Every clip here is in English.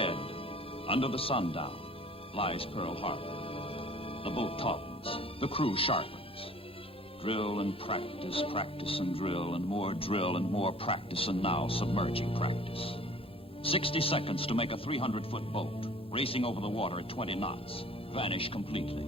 Ahead, under the sundown, lies Pearl Harbor. The boat tautens, the crew sharpens. Drill and practice, practice and drill and more practice, and now submerging practice. 60 seconds to make a 300-foot boat, racing over the water at 20 knots, vanish completely.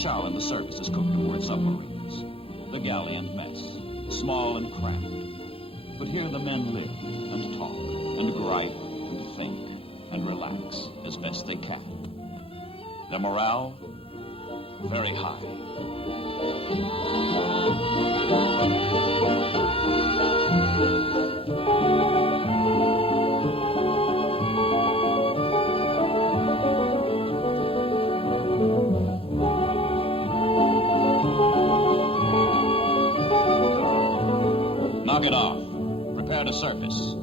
Chow in the service is cooked aboard submarines. The galley and mess, small and cramped. But here the men live and talk and gripe and think and relax as best they can. Their morale, very high. Knock it off. Prepare to surface.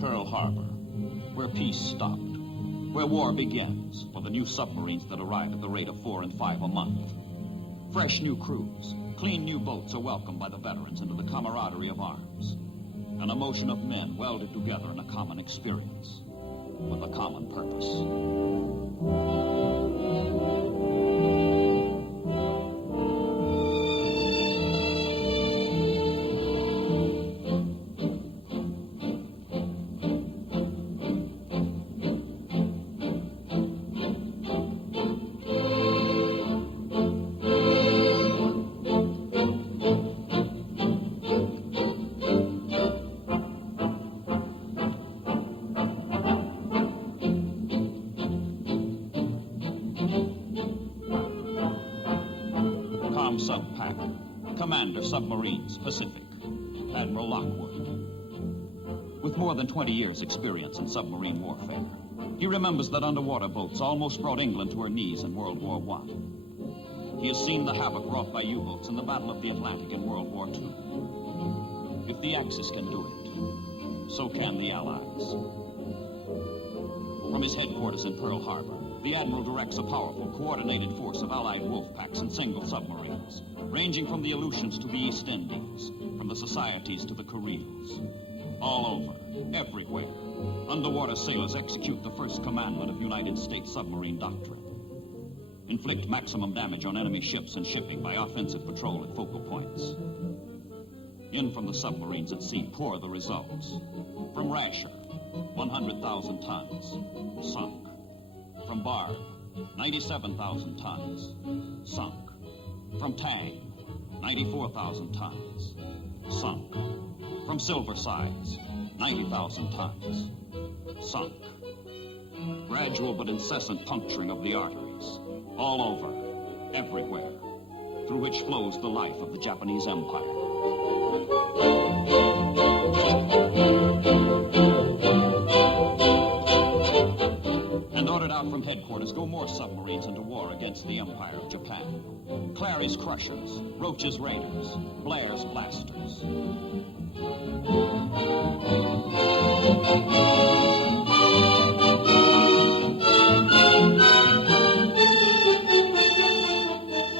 Pearl Harbor, where peace stopped, where war begins for the new submarines that arrive at the rate of 4 and 5 a month. Fresh new crews, clean new boats are welcomed by the veterans into the camaraderie of arms. An emotion of men welded together in a common experience with a common purpose. Subpack, Commander Submarines, Pacific, Admiral Lockwood. With more than 20 years' experience in submarine warfare, he remembers that underwater boats almost brought England to her knees in World War I. He has seen the havoc wrought by U-boats in the Battle of the Atlantic in World War II. If the Axis can do it, so can the Allies. From his headquarters in Pearl Harbor, the Admiral directs a powerful, coordinated force of Allied wolf packs and single submarines, ranging from the Aleutians to the East Indies, from the Societies to the Kuriles. All over, everywhere, underwater sailors execute the first commandment of United States submarine doctrine. Inflict maximum damage on enemy ships and shipping by offensive patrol at focal points. In from the submarines at sea pour the results. From Rasher, 100,000 tons, sunk. From Barb, 97,000 tons, sunk. From Tang, 94,000 tons, sunk. From Silver Sides, 90,000 tons, sunk. Gradual but incessant puncturing of the arteries, all over, everywhere, through which flows the life of the Japanese Empire. And ordered out from against the empire of Japan. Clary's crushers, Roach's raiders, Blair's blasters.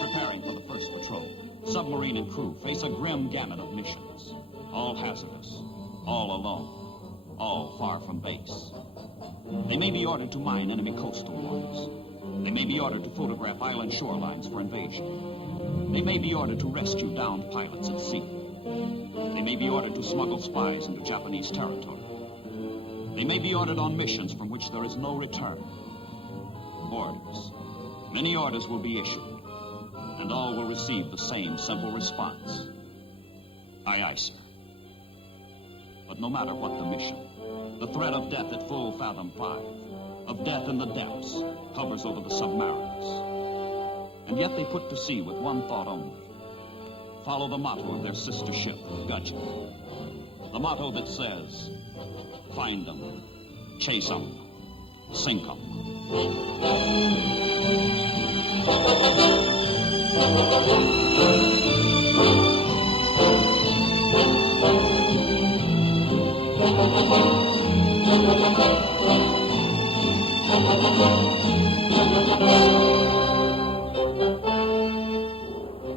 Preparing for the first patrol, submarine and crew face a grim gamut of missions. All hazardous, all alone, all far from base. They may be ordered to mine enemy coastal waters. They may be ordered to photograph island shorelines for invasion. They may be ordered to rescue downed pilots at sea. They may be ordered to smuggle spies into Japanese territory. They may be ordered on missions from which there is no return. Orders. Many orders will be issued, and all will receive the same simple response. Aye, aye, sir. But no matter what the mission, the threat of death at full Fathom 5, of death in the depths, hovers over the submarines. And yet they put to sea with one thought only. Follow the motto of their sister ship, Gudgeon. The motto that says, find them, chase them, sink them.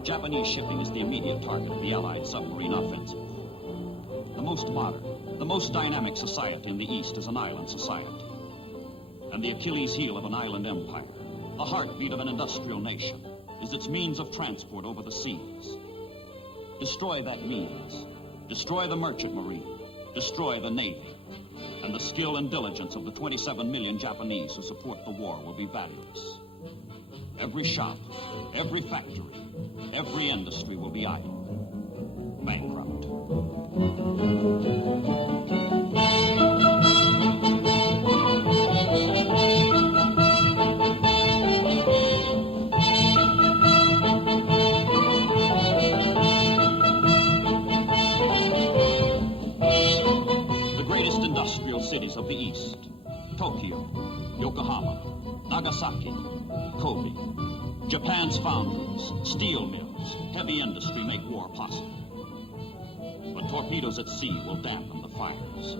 Japanese shipping is the immediate target of the Allied submarine offensive. The most modern, the most dynamic society in the East is an island society. And the Achilles heel of an island empire, the heartbeat of an industrial nation, is its means of transport over the seas. Destroy that means. Destroy the merchant marine. Destroy the Navy. And the skill and diligence of the 27 million Japanese who support the war will be valueless. Every shop, every factory, every industry will be idle, bankrupt. The greatest industrial cities of the East, Tokyo, Yokohama, Nagasaki, Kobe. Japan's foundries, steel mills, heavy industry make war possible. But torpedoes at sea will dampen the fires.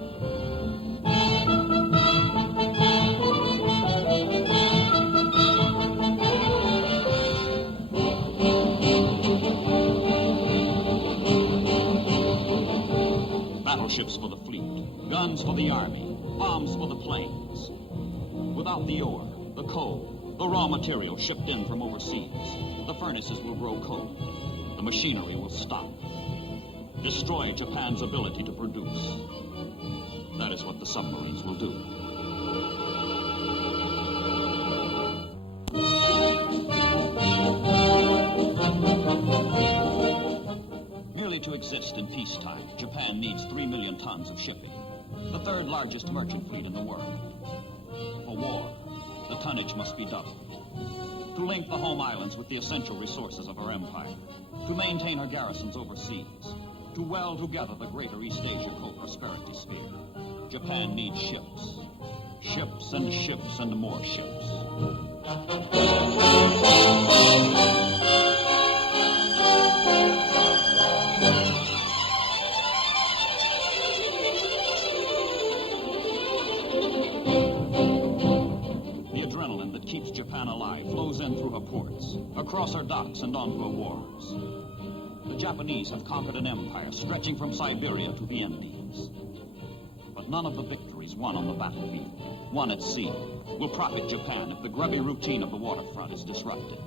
Battleships for the fleet, guns for the army, bombs for the planes. Without the ore, the coal, the raw material shipped in from overseas, the furnaces will grow cold. The machinery will stop. Destroy Japan's ability to produce. That is what the submarines will do. Merely to exist in peacetime, Japan needs 3 million tons of shipping, the third largest merchant fleet in the world. For war, the tonnage must be doubled. To link the home islands with the essential resources of her empire. To maintain her garrisons overseas. To weld together the greater East Asia co-prosperity sphere. Japan needs ships. Ships and ships and more ships. Keeps Japan alive flows in through her ports, across her docks and onto her wharves. The Japanese have conquered an empire stretching from Siberia to the Indies. But none of the victories won on the battlefield, won at sea, will profit Japan if the grubby routine of the waterfront is disrupted.